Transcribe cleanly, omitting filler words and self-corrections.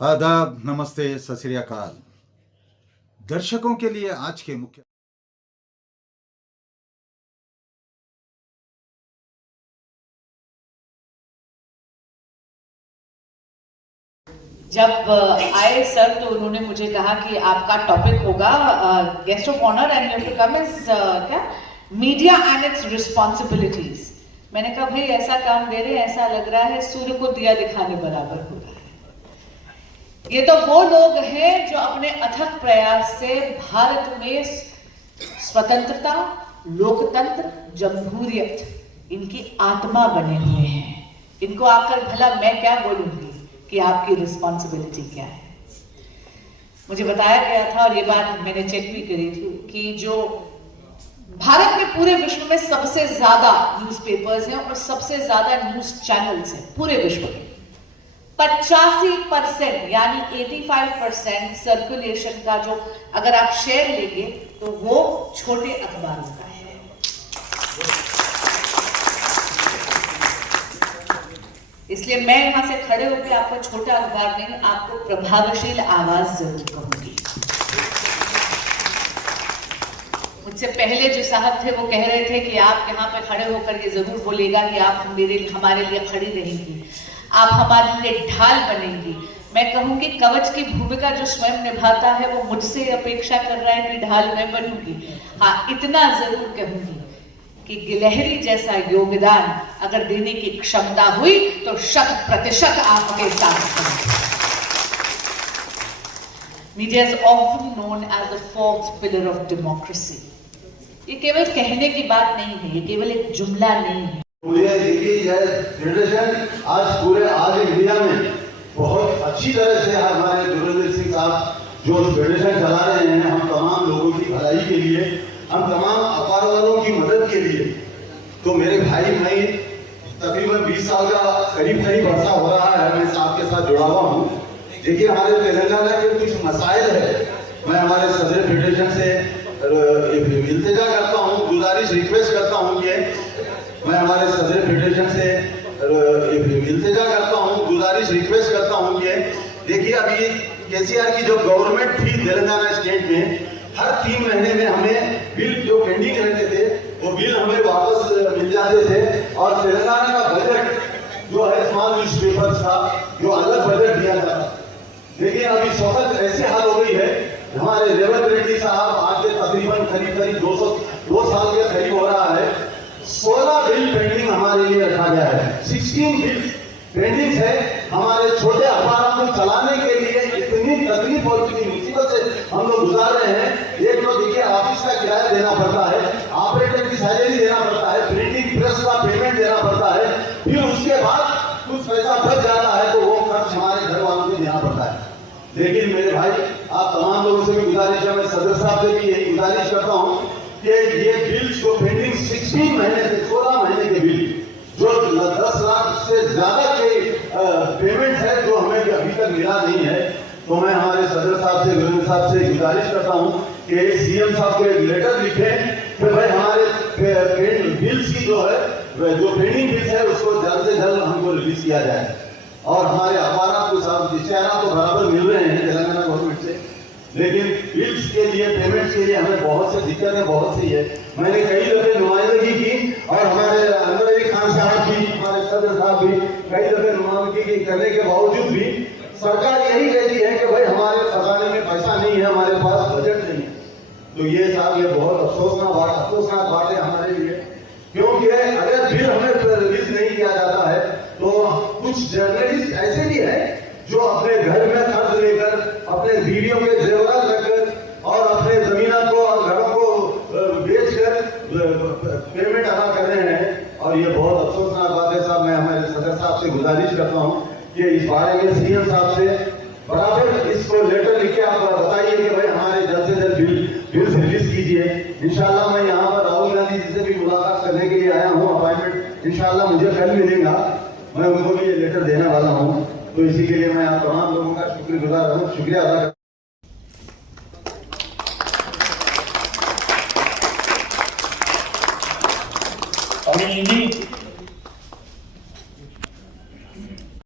आदाब, नमस्ते, सत श्री अकाल। दर्शकों के लिए आज के मुख्य जब आए सर तो उन्होंने मुझे कहा कि आपका टॉपिक होगा guest of honour and you have to come is क्या मीडिया एंड इट्स रिस्पॉन्सिबिलिटीज। मैंने कहा भाई ऐसा काम दे रहे हैं, ऐसा लग रहा है सूर्य को दिया दिखाने बराबर हो रहा है। ये तो वो लोग हैं जो अपने अथक प्रयास से भारत में स्वतंत्रता, लोकतंत्र, जमहूरियत इनकी आत्मा बने हुए हैं। इनको आकर भला मैं क्या बोलूंगी कि आपकी रिस्पॉन्सिबिलिटी क्या है। मुझे बताया गया था और ये बात मैंने चेक भी करी थी कि जो भारत में पूरे विश्व में सबसे ज्यादा न्यूज़पेपर्स हैं और सबसे ज्यादा न्यूज चैनल्स हैं पूरे विश्व में, 85% यानी 85% सर्कुलेशन का जो अगर आप शेयर लेंगे तो वो छोटे अखबारों का है। इसलिए मैं यहां से खड़े होकर आपको छोटा अखबार नहीं, आपको प्रभावशील आवाज जरूर कहूंगी। मुझसे पहले जो साहब थे वो कह रहे थे कि आप यहाँ पे खड़े होकर ये जरूर बोलेगा कि आप हमारे लिए खड़ी रहेंगी, आप हमारे लिए ढाल बनेंगी। मैं कहूंगी कवच की भूमिका जो स्वयं निभाता है वो मुझसे अपेक्षा कर रहा है कि ढाल मैं बनूंगी। हाँ, इतना जरूर कहूंगी कि गिलहरी जैसा योगदान अगर देने की क्षमता हुई तो 100% आपके साथ। Media is often known as the fourth pillar of democracy. ये केवल कहने की बात नहीं है, ये केवल एक जुमला नहीं है। मुझे देखिए यह फेडरेशन आज इंडिया में बहुत अच्छी तरह से हमारे दुर्गेंद्र सिंह साहब जो फेडरेशन चला रहे हैं, हम तमाम लोगों की भलाई के लिए, हम तमाम अखबार वालों की मदद के लिए। तो मेरे भाई, मैं तकरीबन 20 साल का करीब अर्सा हो रहा है मैं साहब के साथ जुड़ा हुआ हूँ। देखिए हमारे तेलंगाना के कुछ मसाइल है, मैं हमारे सदर फेडरेशन से इल्तिजा करता हूँ, गुजारिश रिक्वेस्ट करता हूँ कि मैं हमारे सदर फेडरेशन से इल्तिजा करता हूँ, गुजारिश रिक्वेस्ट करता हूँ कि देखिए अभी केसीआर की जो गवर्नमेंट थी तेलंगाना स्टेट में, हर 3 महीने में हमें बिल जो पेंडिंग रहते थे वो बिल हमें वापस मिल जाते थे। और तेलंगाना का बजट जो है स्मॉल न्यूज़पेपर्स का जो अलग बजट दिया जाता। लेकिन अभी वक्त ऐसे हाल हो गई है, हमारे रेवंत रेड्डी साहब आज के तकरीबन करीब 2 साल के करीब हो रहा है, 16 बिल पेंडिंग हमारे लिए रखा गया है। 16 बिल पेंडिंग है। हमारे छोटे अखबारों को चलाने के लिए इतनी तकलीफ और इतनी मुसीबत से हम लोग गुजार रहे हैं। एक तो देखिए ऑफिस का किराया देना पड़ता है, ऑपरेटर की सैलरी देना पड़ता है, प्रिंटिंग प्रेस का पेमेंट देना पड़ता है, फिर उसके बाद कुछ पैसा बच जाता है तो वो खर्च हमारे घर वालों को देना पड़ता है। लेकिन मेरे भाई, आप तमाम लोगों से भी गुजारिश है, मैं सदर साहब से भी यही गुजारिश करता हूँ कि ये बिल्स जो पेंडिंग 16 महीने से 16 महीने के बिल जो 10 लाख से ज्यादा के पेमेंट है जो हमें अभी तक मिला नहीं है, तो मैं हमारे सदर साहब से, गवर्नर साहब से गुजारिश करता हूँ कि सीएम साहब को एक लेटर लिखे कि भाई हमारे बिल्स की जो है जो पेंडिंग बिल्स है उसको जल्द से जल्द हमको रिलीज किया जाए। और हमारे अखबार को साहब इश्तेहार तो बराबर मिल रहे हैं तेलंगाना गवर्नमेंट से, लेकिन बिल्स के लिए, पेमेंट के लिए हमें बहुत से दिक्कतें बहुत सी है। मैंने कई दफे नुमाइंदगी की और हमारे अंदर एक खान साहब भी, हमारे सदर साहब भी कई दफे नुमाइंदगी करने के बावजूद भी सरकार यही कहती है कि भाई हमारे खजाने में पैसा नहीं है, हमारे पास बजट नहीं है। तो ये साहब ये बहुत अफसोसनाक बात है हमारे लिए, क्योंकि अगर बिल हमें रिलीज नहीं किया जाता है तो कुछ जर्नलिस्ट ऐसे भी है जो अपने घर में खर्च लेकर, अपने बीवियों के जेवरात रखकर और अपने जमीनों को और घरों को बेचकर पेमेंट अदा कर रहे हैं। और ये बहुत अफसोसनाक बात है साहब। मैं हमारे सदर साहब से गुजारिश करता हूँ कि इस बारे में सीएम साहब से बराबर इसको लेटर लिख के आप बताइए कि भाई हमारे जल्द से जल्द बिल रिलीज कीजिए। इंशाल्लाह मैं यहाँ पर राहुल गांधी जी से भी मुलाकात करने के लिए आया हूँ, अपॉइंटमेंट इंशाल्लाह मुझे कल मिलेगा, मैं उनको भी ये लेटर देने वाला हूँ। तो इसी के लिए मैं आप तमाम लोगों का शुक्रगुजार हूँ, शुक्रिया अदा करता हूँ।